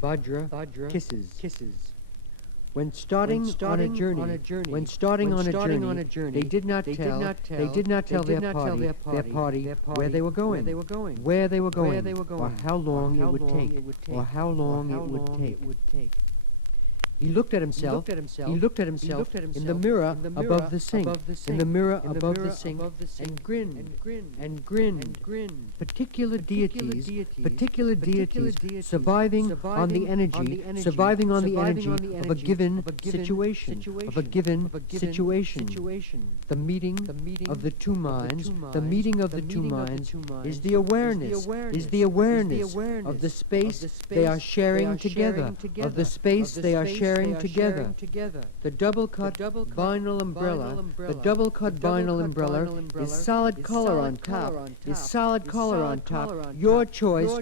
Vajra kisses. When starting on a journey, they did not tell their party where they were going, or how long it would take. He looked at himself in the mirror above the sink, and grinned. Particular deities surviving on the energy of a given situation. The meeting of the two minds, is the awareness of the space they are sharing together, The double-cut vinyl umbrella, is solid color on top, Your choice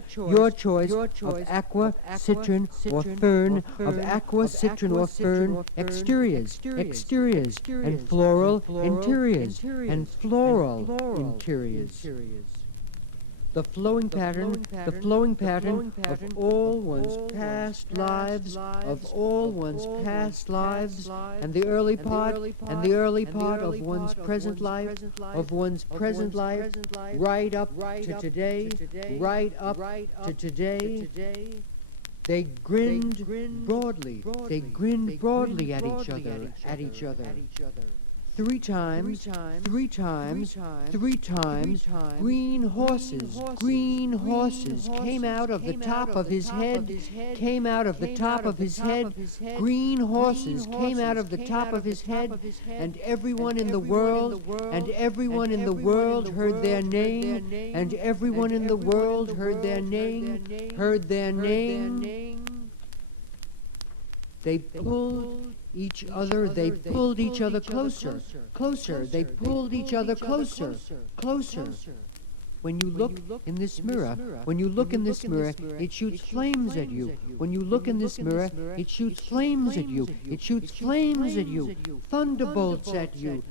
of aqua, citron, or fern, exteriors, and floral interiors. The flowing pattern of all one's past lives, and the early part of one's present life, right up to today. They grinned broadly at each other. Three times, green horses came out of the top of his head, and everyone in the world heard their name, They pulled each other closer. They pulled each other closer. When you look in this mirror, it shoots flames at you. Thunderbolts at you.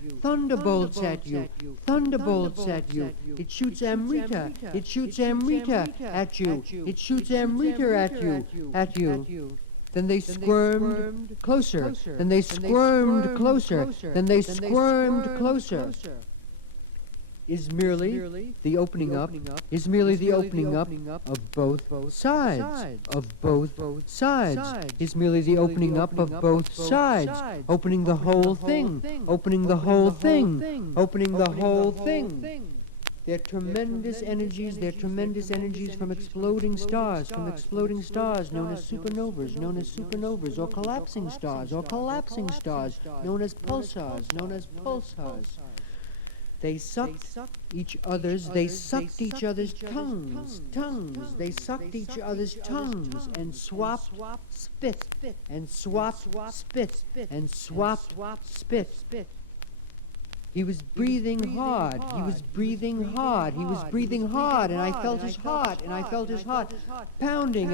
It shoots Amrita at you. Then they squirmed closer. Is merely the opening up of both sides. Is merely the opening up of both sides. Opening the whole thing. They're tremendous energies from exploding stars, known as supernovas, or collapsing stars, known as pulsars. They sucked each other's tongues. They sucked each other's tongues and swapped spit. He was breathing hard, and I felt his heart, pounding,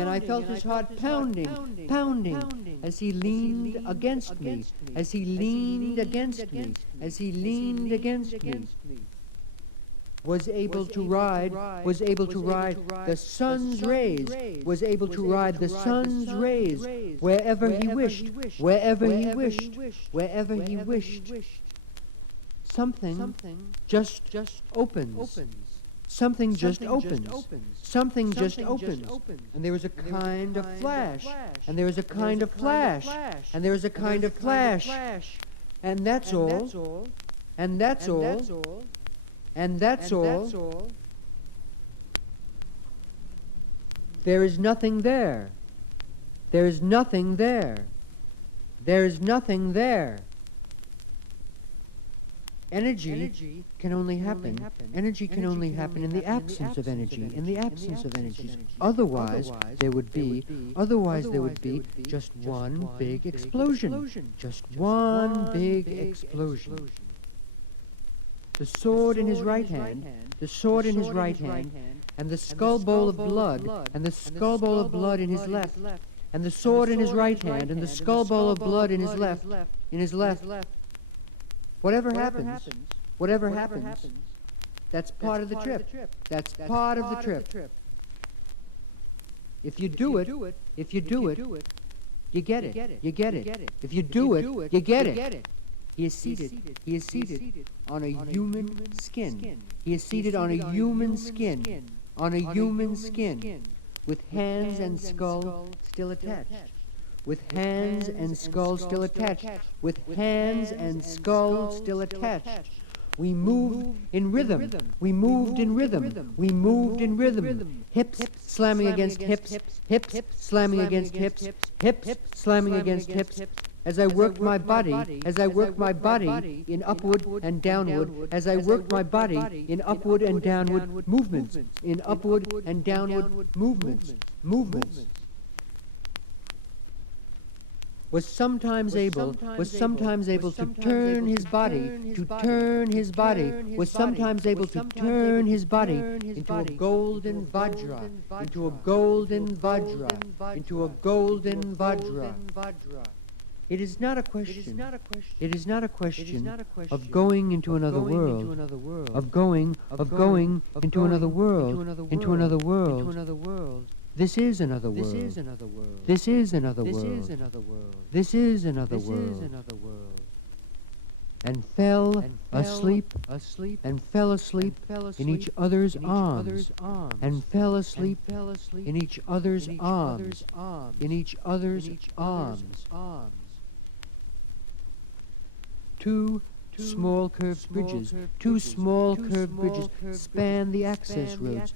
as he leaned against me, was able to ride the sun's rays, wherever he wished. Something just opens. And there was a kind of flash. And that's all. There is nothing there. Energy can only happen in the absence of energy, Otherwise, there would be just one big explosion. The sword in his right hand, and the skull bowl of blood, in his left, and the sword in his right hand, and the skull bowl of blood in his left. Whatever happens, that's part of the trip. If you do it, you get it. You get it. If you do it, you get it. He is seated. He is seated on a human skin. He is seated on a human skin. On a human skin. With hands and skull still attached. With hands and skull still attached. With hands and skull still attached. We moved in rhythm. We moved in rhythm. We moved in rhythm. Hips slamming against hips. Hips slamming against hips. Hips slamming against hips. As I worked my body, as I worked my body in upward and downward, as I worked my body in upward and downward movements, in upward and downward movements. Was sometimes able to turn his body, was sometimes able to turn his body into a golden Vajra, into a golden Vajra, into a golden Vajra. It is not a question. It is not a question of going into another world, of going into another world, into another world. This is another world. This is another world. This is another world. And fell asleep, and fell asleep in each other's arms, and fell asleep in each other's arms, in each other's arms. Two small curved bridges, span the access roads,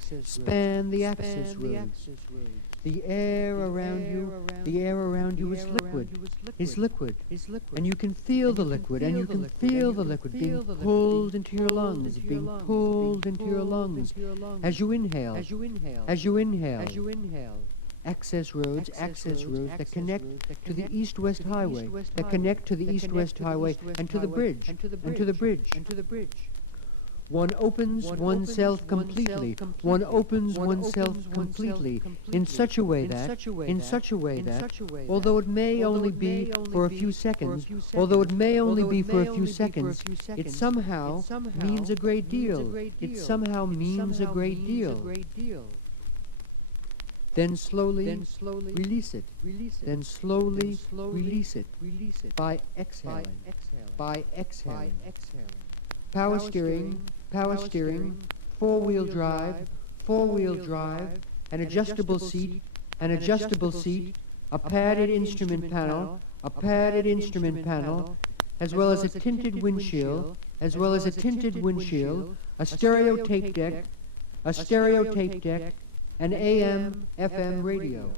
The air around you is liquid, and you can feel the liquid, being pulled into your lungs, as you inhale. Access roads that connect to the east-west highway, and to the bridge. One opens oneself completely. In such a way that, although it may only be for a few seconds, it somehow means a great deal. Then slowly release it. Then slowly release it by exhaling. Power steering, four-wheel drive, an adjustable seat, a padded instrument panel, as well as a tinted windshield, a stereo tape deck, an AM/FM radio,